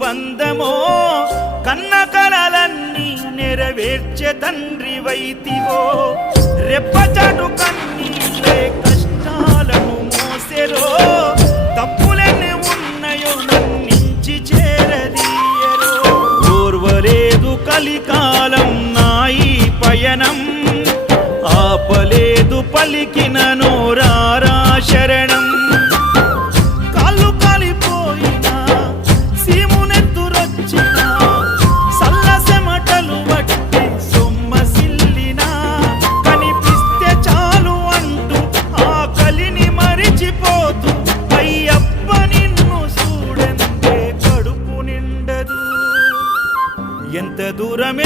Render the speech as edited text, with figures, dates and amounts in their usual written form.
బంధమో కన్న కలలన్నీ నెరవేర్చే తండ్రి వైతివో రెప్పచాటు కన్నీళ్ళే కష్టాలను మోసెరో తప్పులెన్ని ఉన్నాయో నన్నించి చేరదీయరో ఓర్వలేదు కలికాలం నాయి పయనం ఆపలేదు పలికిన నోరారా శరణం కాళ్ళు కాలిపోయినా సీమునెత్తురొచ్చినా సల్ల సెమటలు వట్టి సొమ్మసిల్లినా కనిపిస్తే చాలు అంటూ ఆ కలిని మరిచిపోతూ అయ్యప్ప నిన్ను చూడంతే కడుపు నిండదు ఎంత దూరం